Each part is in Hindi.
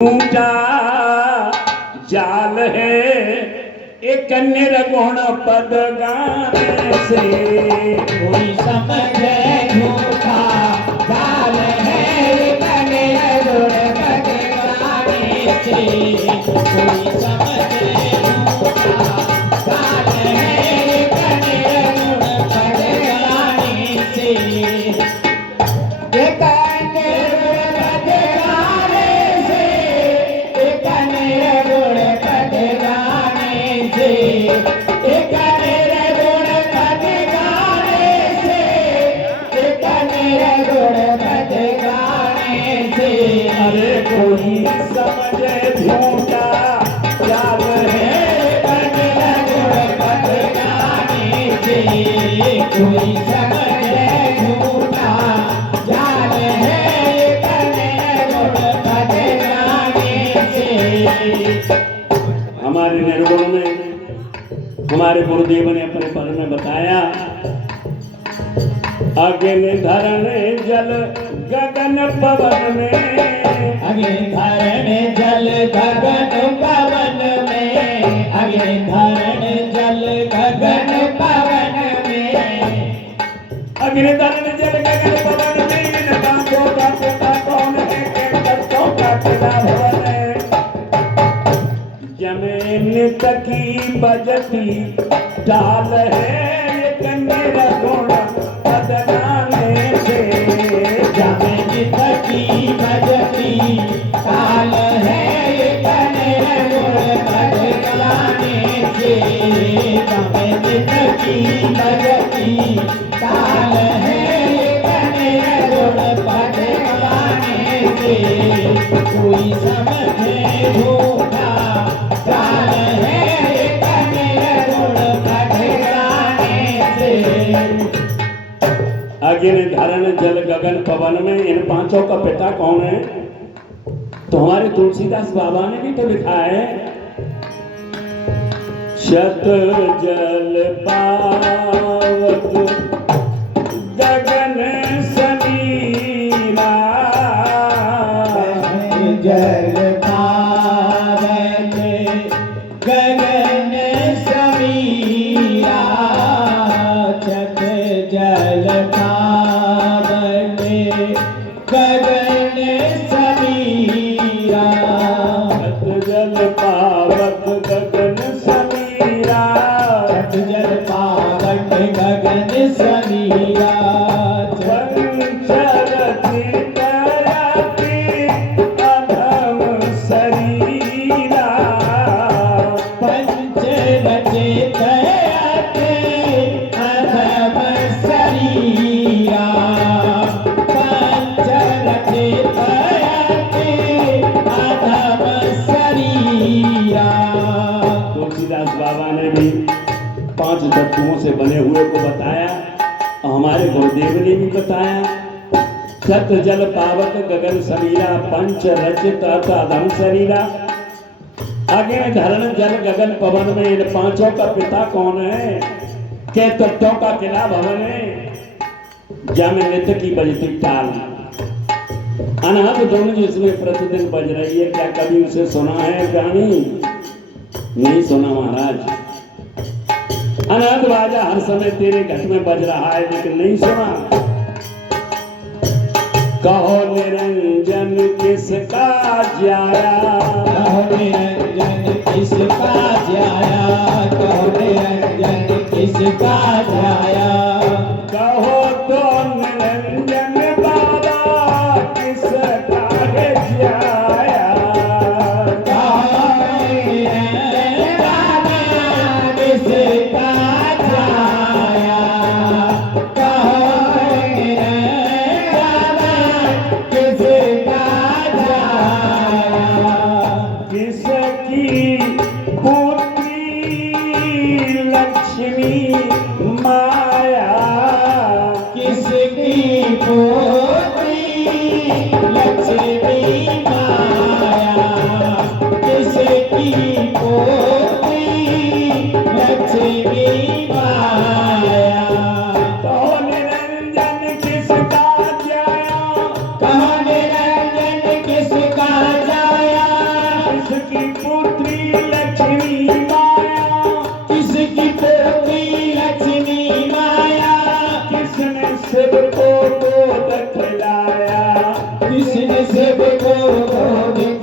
ऊंचा जाल है एक निर्गुण पद गाने से कोई समझे झूठा जाल है एक निर्गुण पद गाने से। कोई समझे झूठा जाल है एक निर्गुण पद गाने से। एक अरे कोई समझे झूठा जाल है कोई समझे झूठा जाल है हमारे निर्गुण में हमारे गुरुदेव ने अपने पद में बताया अग्नि धरण जल गगन पवन में अग्नि धरण जल गगन पवन में अग्नि धरण जल गगन पवन में अग्नि धरण जल गगन पवन में इन बातों का पिता कौन है के बच्चों का पिता भवन है जमीन तकी बजती डाल है एक निर्गुण पद गाने से जमीन तकी बजती ताल है एक निर्गुण पद गाने से। जमीन तकी बजती ताल है एक निर्गुण पद गाने से। कोई समझे झूठा जाल है एक निर्गुण पद गाने से। अग्नि धरण जल गगन पवन में इन पांचों का पिता कौन है? तो हमारे तुलसीदास बाबा ने भी तो लिखा है शत जल पावक गगन समीरा जल पावन गगन समीरा छत जल पावन गगन समीरा शत जल पावक गगन समीरा छत जल पावन गगन समीरा पंचरति तरति अधम शरीरा पंच रचित अधम शरीरा पंच रचित अधम शरीरा। तुलसीदास बाबा ने भी 5 तत्वों से बने हुए को बताया और हमारे गुरुदेव ने भी बताया सत जल पावक गगन शरीरा पंच रचित अधम शरीरा। अग्नि धरण जल गगन पवन में इन पांचों का पिता कौन है? के तत्वों का किला भवन है जम नित्य की बजती ताल अनाथ धुन जिसमें प्रतिदिन बज रही है। क्या कभी उसे सुना है गानी? नहीं सुना महाराज। अनाथ बाजा हर समय तेरे घट में बज रहा है लेकिन नहीं सुना। कहो निरंजन किसका जाया कहो निरंजन किसका जाया कहो निरंजन किसका जाया कहो तो निरंजन बाबा किसका है जाया कहो निरंजन बाबा किसका जाया कहो निरंजन बाबा किसका जाया। किसकी पुत्री लक्ष्मी माया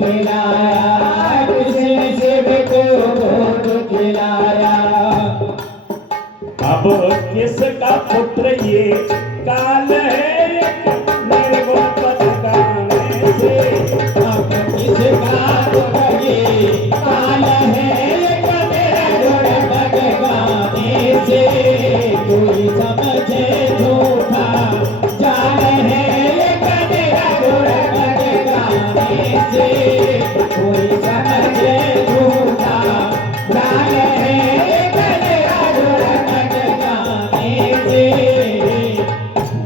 खिलाया, किसने शिव को भोग खिलाया। अब किसका पुत्र ये काल है, निर्गुण पद गाने से। अब किसका पुत्र ये काल है, निर्गुण पद गाने से। कोई समझे झूठा जाल है, निर्गुण पद गाने से। कोई समझे झूठा जाल है, निर्गुण पद गाने से।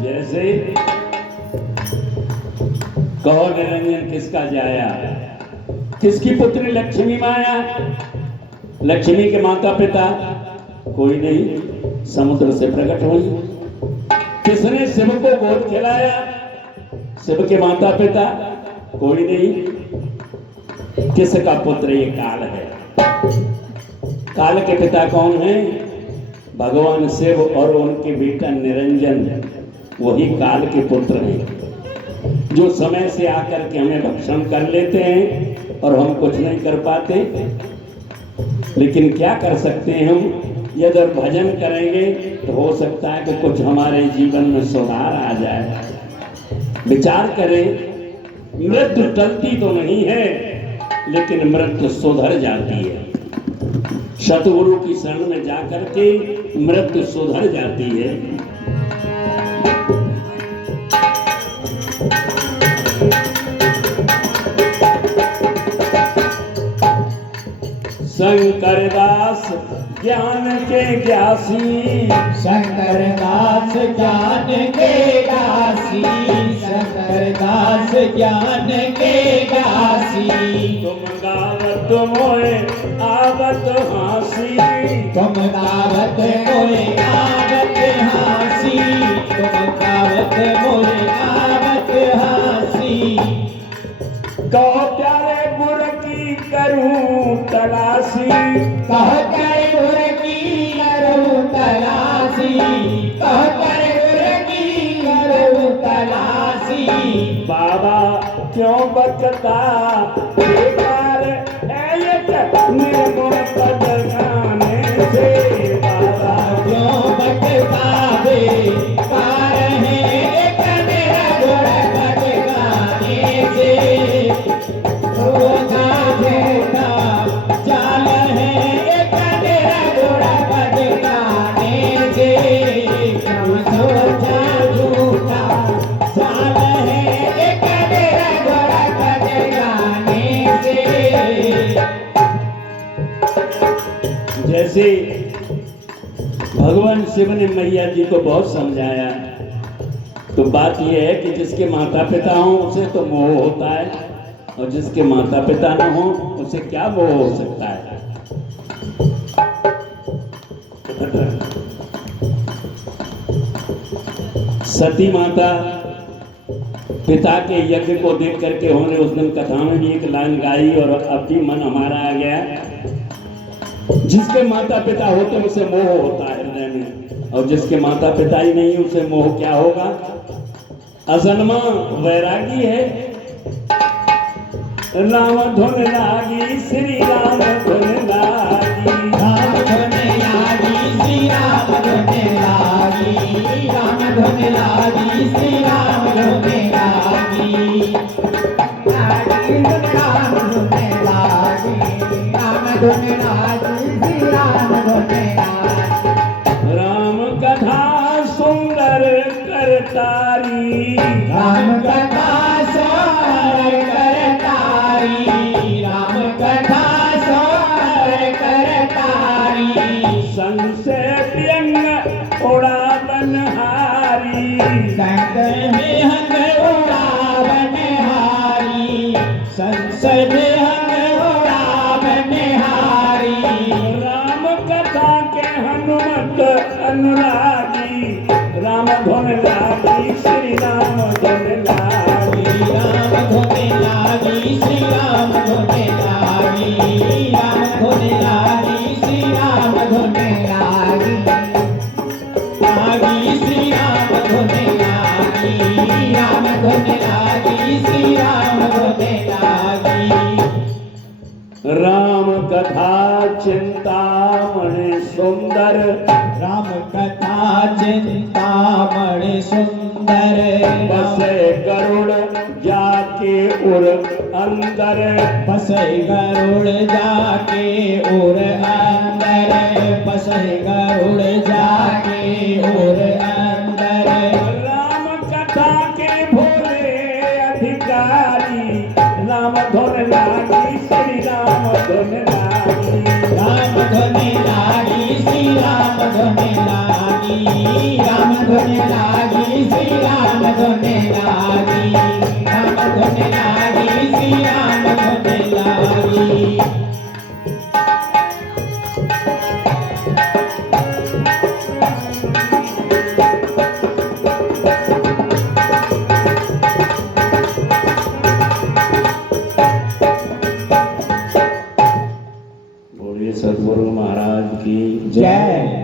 जैसे कहो निरंजन किसका जाया, किसकी पुत्री लक्ष्मी माया। लक्ष्मी के माता पिता कोई नहीं, समुद्र से प्रकट हुई। किसने शिव को गोद खिलाया, शिव के माता पिता कोई नहीं। किसका पुत्र ये काल है। काल के पिता कौन है, भगवान शिव और उनके बेटा निरंजन, वही काल के पुत्र हैं, जो समय से आकर के हमें भक्षण कर लेते हैं और हम कुछ नहीं कर पाते। लेकिन क्या कर सकते हैं हम, यदि भजन करेंगे तो हो सकता है कि कुछ हमारे जीवन में सुधार आ जाए। विचार करें, मृत्यु टलती तो नहीं है, लेकिन मृत्यु सुधर जाती है। सतगुरु की शरण में जाकर के मृत्यु सुधर जाती है। शंकर दास ज्ञान के ज्ञासी, शंकर दास ज्ञान के दासी, शंकर दास ज्ञान के दासी। तुम गावत मोए आवत हासी, तुम गावत मोए आवत हासी, तुम गावत मोए आवत हासी। कहो प्यारे गुर की करूं तलाशी, कह कर गुर की करूं तलाशी, कह कर गुर की करूं तलाशी। बाबा क्यों बचता बेकार है ये निर्गुण पद गाने से। बाबा क्यों बचता बेकार है एक निर्गुण पद गाने से। सोचा झूठा जाल है एक निर्गुण पद गाने से। सोचा झूठा जाल है एक निर्गुण पद गाने से। जैसे भगवान शिव ने मैया जी को बहुत समझाया, तो बात यह है कि जिसके माता पिता हों उसे तो मोह होता है, और जिसके माता पिता न हो उसे क्या मोह हो सकता है। सती माता पिता के यज्ञ को देख करके हमने उस दिन कथा में भी एक लाइन गाई, और अब भी मन हमारा आ गया। जिसके माता पिता होते उसे मोह होता है हृदय में, और जिसके माता पिता ही नहीं उसे मोह क्या होगा। अजन्मा वैरागी है। राम धुन लागी श्री राम धुन लागी, राम धुन लागी श्री राम धुन लागी, राम धुन लागी श्री राम धुन लागी। राम धुन लागी, राम धुन लागी श्री राम धुन लागी। राम कथा सुंदर करतारी, राम कथा सुंदर करतारी, राम कथा सुंदर करतारी। संशय व्यंग उड़ावनहारी, संकर में हंग उड़ावनहारी, संसद हंग उड़ावनहारी। राम कथा के हनुमत अनुरागी, राम धुन लागी श्री राम धुन लागी, राम धुन लागी श्री राम धुन लागी, राम धुन लागी श्री राम धुन लागी। लागी श्री राम धुन लागी, राम धुन लागी श्री राम धुन लागी। राम कथा चिंतामणि सुंदर, राम कथा चिंतामणि सुंदर, बसे गरुड़ जाके उर अंदर, बसे गरुड़ जाके उर अंदर, बसे गरुड़ जाके उर अंदर। राम कथा के भोले अधिकारी, राम धुन लागी श्री राम धुन लागी, राम धुन लागी श्री राम धुन लागी, राम धुन लागी श्री राम धुन लागी, राम धुन लागी श्री राम धुन लागी। बोलिए सद्गुरु महाराज की जय।